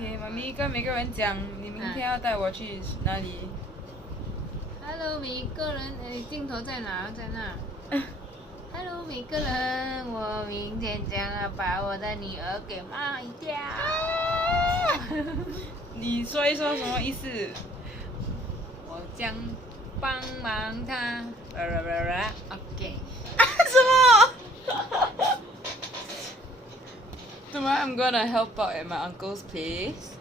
OK， 妈咪跟每个人讲，你明天要带我去哪里？Hello， 每一个人，镜头在哪？在那。Hello， 每个人，我明天将要把我的女儿给卖掉。你说一说什么意思？我将帮忙他。OK。什么？Tomorrow I'm gonna help out at my uncle's place,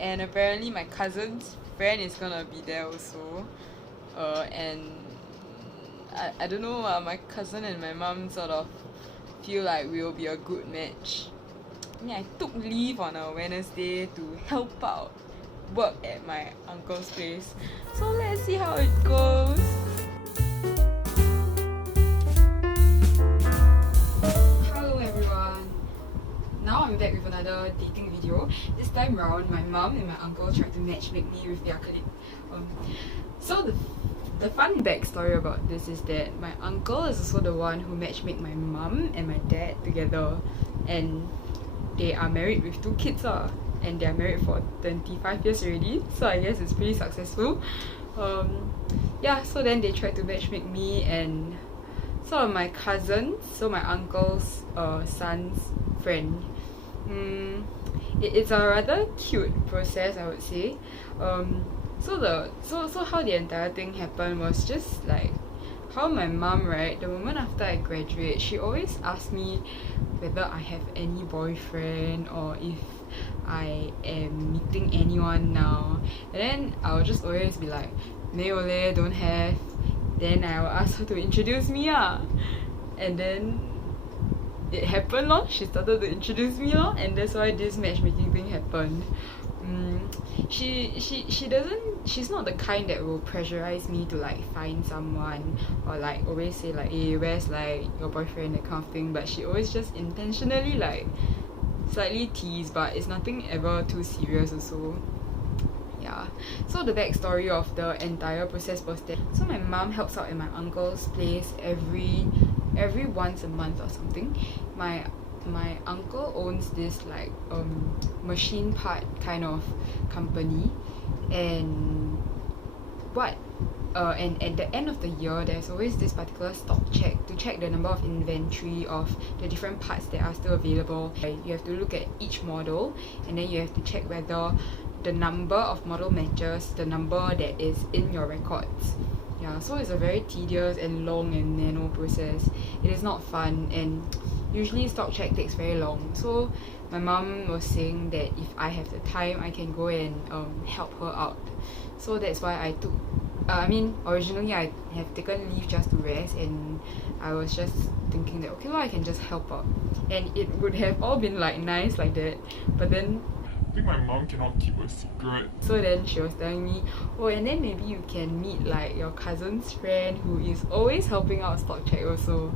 and apparently my cousin's friend is gonna be there also. And I don't know, my cousin and my mum sort of feel like we will be a good match. I mean, I took leave on a Wednesday to help out work at my uncle's place. So let's see how it goes. Hello everyone. Now I'm back with another dating video. This time round, my mum and my uncle tried to matchmake me with their colleague. So the fun backstory about this is that my uncle is also the one who matchmade my mum and my dad together, and they are married with 2 kids and they are married for 25 years already, so I guess it's pretty successful. Yeah, so then they tried to matchmake me and sort of my cousin, so my uncle's son's friend. It's a rather cute process, I would say. So how the entire thing happened was just like how my mum, right, the moment after I graduate, she always asks me whether I have any boyfriend or if I am meeting anyone now. And then I'll just always be like, 没有leh, don't have. Then I will ask her to introduce me and then it happened lor. She started to introduce me lor, and that's why this matchmaking thing happened. She's not the kind that will pressurize me to like find someone or like always say like, hey, where's like your boyfriend, that kind of thing, but she always just intentionally like slightly tease, but it's nothing ever too serious also. Yeah, so the backstory of the entire process was that so my mum helps out at my uncle's place every once a month or something. My uncle owns this like machine part kind of company, and at the end of the year there's always this particular stock check to check the number of inventory of the different parts that are still available. You have to look at each model and then you have to check whether the number of model matches the number that is in your records. Yeah, so it's a very tedious and long and nano process. It is not fun, and usually stock check takes very long. So my mum was saying that if I have the time, I can go and help her out. So that's why I took originally I have taken leave just to rest, and I was just thinking that okay, well, I can just help out, and it would have all been like nice like that, but then I think my mom cannot keep a secret. So then she was telling me, oh, and then maybe you can meet like your cousin's friend who is always helping out stock check also.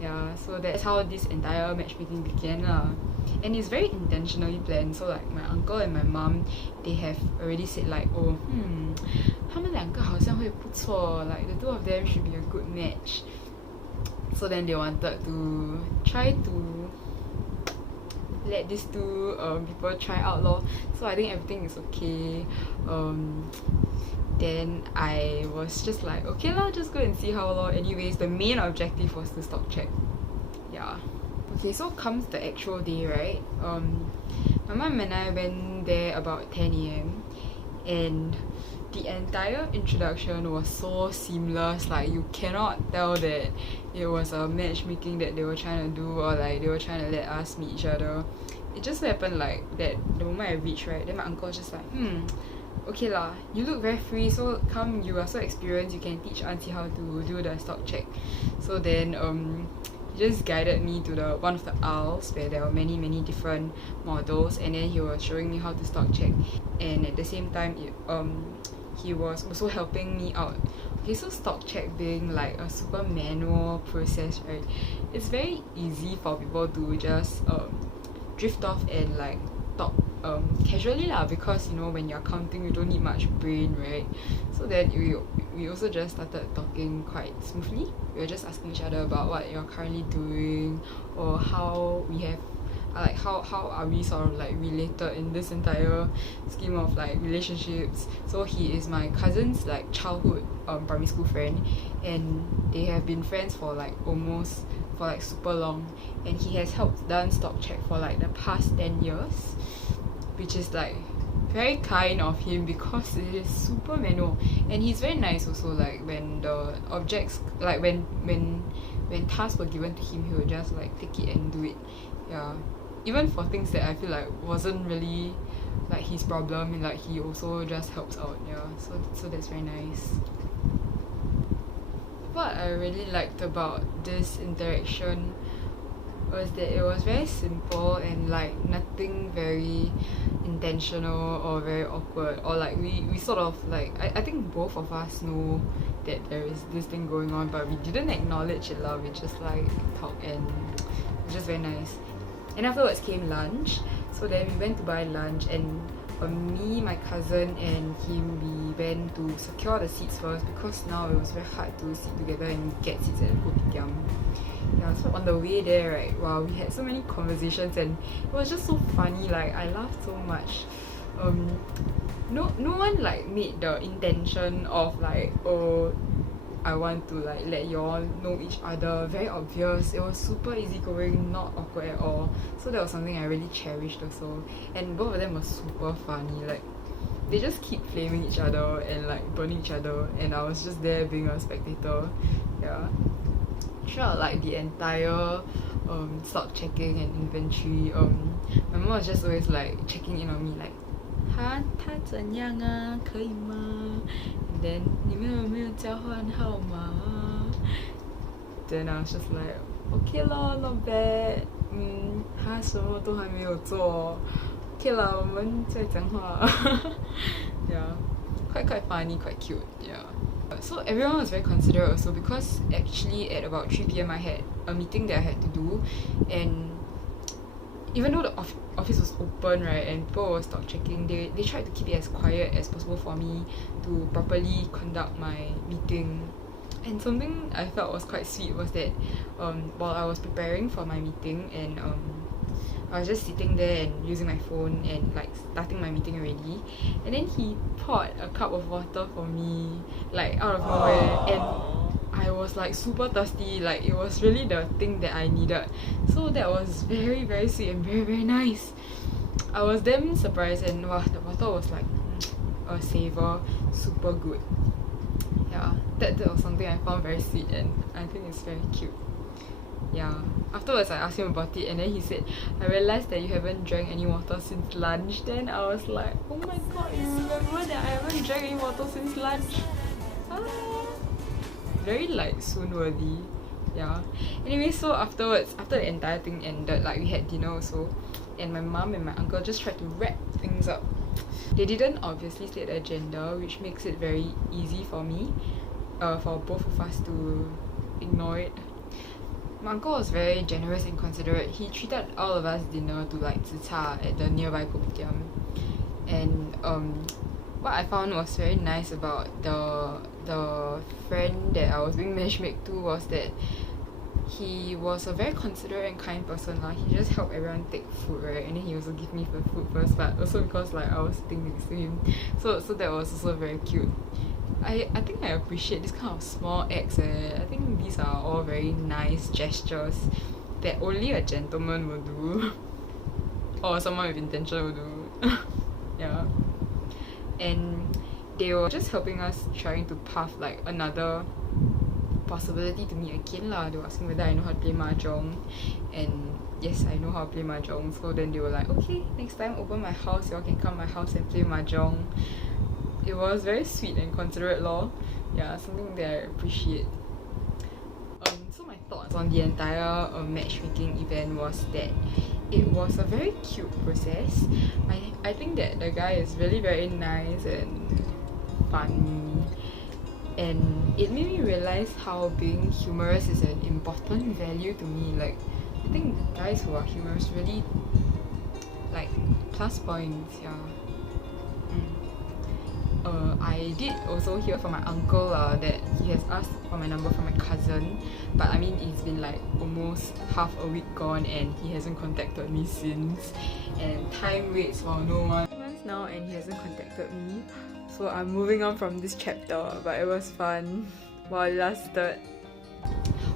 Yeah, so that's how this entire matchmaking began and it's very intentionally planned. So like my uncle and my mum, they have already said like, oh, 他们两个好像会不错, like the 2 of them should be a good match. So then they wanted to try to let these 2 people try out lor. So I think everything is okay. Then I was just like, okay lah, just go and see how lor. Anyways, the main objective was to stock check. Yeah. Okay, so comes the actual day, right? My mum and I went there about 10 AM, and the entire introduction was so seamless. Like you cannot tell that it was a matchmaking that they were trying to do or like they were trying to let us meet each other. It just happened like that. The moment I reached, right, then my uncle was just like, okay lah, you look very free, so come, you are so experienced, you can teach auntie how to do the stock check. So then he just guided me to the one of the aisles where there were many different models, and then he was showing me how to stock check, and at the same time he was also helping me out. Okay, so stock check being like a super manual process, right, it's very easy for people to just drift off and like talk casually lah, because you know when you're counting you don't need much brain, right? So then we also just started talking quite smoothly. We were just asking each other about what you're currently doing or how we have like how are we sort of like related in this entire scheme of like relationships. So he is my cousin's like childhood primary school friend, and they have been friends for like super long, and he has helped done stock check for like the past 10 years, which is like very kind of him because it is super manual. And he's very nice also, like when the objects, like when tasks were given to him, he would just like take it and do it. Yeah, even for things that I feel like wasn't really like his problem, and like he also just helps out. Yeah, so that's very nice. What I really liked about this interaction was that it was very simple and like nothing very intentional or very awkward, or like we sort of like I think both of us know that there is this thing going on, but we didn't acknowledge it lah. We just like talk, and it was just very nice. And afterwards came lunch, so then we went to buy lunch, and me, my cousin and him, we went to secure the seats first because now it was very hard to sit together and get seats at the kopitiam. Yeah, so on the way there, right, wow, we had so many conversations, and it was just so funny. Like I laughed so much. No one like made the intention of like, oh, I want to like let y'all know each other. Very obvious. It was super easygoing, not awkward at all. So that was something I really cherished also. And both of them were super funny. Like they just keep flaming each other and like burning each other, and I was just there being a spectator. Yeah. Throughout like the entire stock checking and inventory, my mom was just always like checking in on me, like, 他怎样啊，可以吗？ And then 你们有没有交换号码？ Then I was just like, okay lor, not bad. 他什么都还没有做。Okay lah, 我们再讲话。 Yeah, quite funny, quite cute. Yeah. So everyone was very considerate also, because actually at about 3 p.m. I had a meeting that I had to do, and even though the office was open, right, and people were stock checking, they tried to keep it as quiet as possible for me to properly conduct my meeting. And something I felt was quite sweet was that while I was preparing for my meeting, and I was just sitting there and using my phone and like starting my meeting already, and then he poured a cup of water for me like out of nowhere, and I was like super thirsty. Like it was really the thing that I needed. So that was very, very sweet and very, very nice. I was damn surprised, and wow, the water was like a savor, super good. Yeah, that was something I found very sweet, and I think it's very cute. Yeah. Afterwards I asked him about it, and then he said, I realised that you haven't drank any water since lunch. Then I was like, oh my god, you remember that I haven't drank any water since lunch? Very like soon worthy. Yeah. Anyway, so afterwards, after the entire thing ended, like we had dinner also, and my mom and my uncle just tried to wrap things up. They didn't obviously state the agenda, which makes it very easy for me, for both of us to ignore it. My uncle was very generous and considerate. He treated all of us dinner to like zi cha at the nearby kopitiam. And what I found was very nice about the friend that I was being matchmake to was that he was a very considerate and kind person lah. He just helped everyone take food, right? And then he also gave me the food first, but also because like I was sitting next to him. So that was also very cute. I think I appreciate this kind of small acts. I think these are all very nice gestures that only a gentleman will do. Or someone with intention will do. Yeah. And they were just helping us trying to path like another possibility to meet again lah. They were asking whether I know how to play mahjong, and yes, I know how to play mahjong. So then they were like, okay, next time open my house, y'all can come my house and play mahjong. It was very sweet and considerate lor. Yeah, something that I appreciate. So my thoughts on the entire matchmaking event was that it was a very cute process. I think that the guy is really very nice and funny, and it made me realize how being humorous is an important value to me. Like, I think guys who are humorous really like plus points. Yeah. I did also hear from my uncle that he has asked for my number from my cousin, but I mean it's been like almost half a week gone and he hasn't contacted me since, and time waits for no one. Months now and he hasn't contacted me, so I'm moving on from this chapter, but it was fun while it lasted.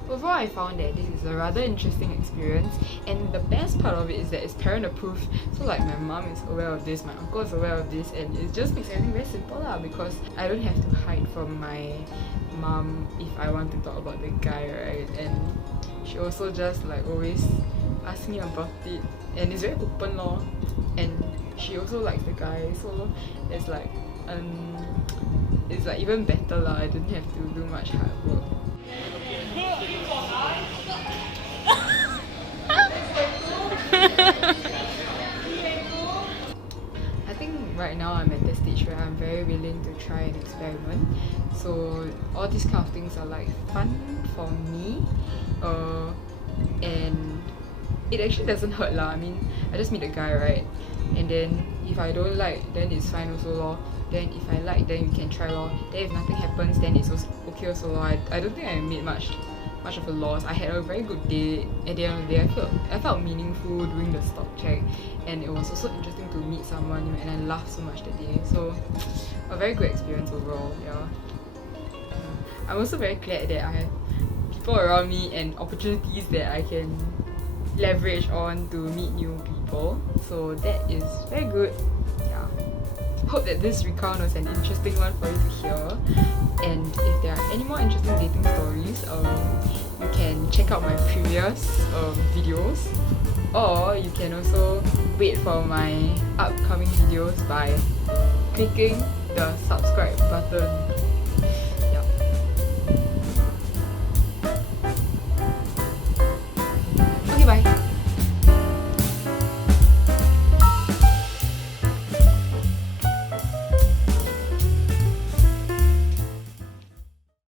Overall, I found that this is a rather interesting experience, and the best part of it is that it's parent approved. So like my mom is aware of this, my uncle is aware of this, and it just makes everything very simple lah, because I don't have to hide from my mom if I want to talk about the guy, right? And she also just like always asks me about it, and it's very open lor. And she also likes the guy, so it's like even better lah. I don't have to do much hard work. I think right now I'm at the stage where I'm very willing to try and experiment. So all these kind of things are like fun for me, and it actually doesn't hurt lah. I mean, I just meet a guy, right? And then if I don't like, then it's fine also lor. Then if I like, then we can try lor. Then if nothing happens, then it's also okay also lor. I don't think I made much of a loss. I had a very good day. At the end of the day, I felt meaningful doing the stock check, and it was also interesting to meet someone new, and I laughed so much that day. So a very good experience overall. Yeah. I'm also very glad that I have people around me and opportunities that I can leverage on to meet new people. So that is very good. Yeah. Hope that this recount was an interesting one for you to hear. And if there are any more interesting dating stories, you can check out my previous videos, or you can also wait for my upcoming videos by clicking the subscribe button.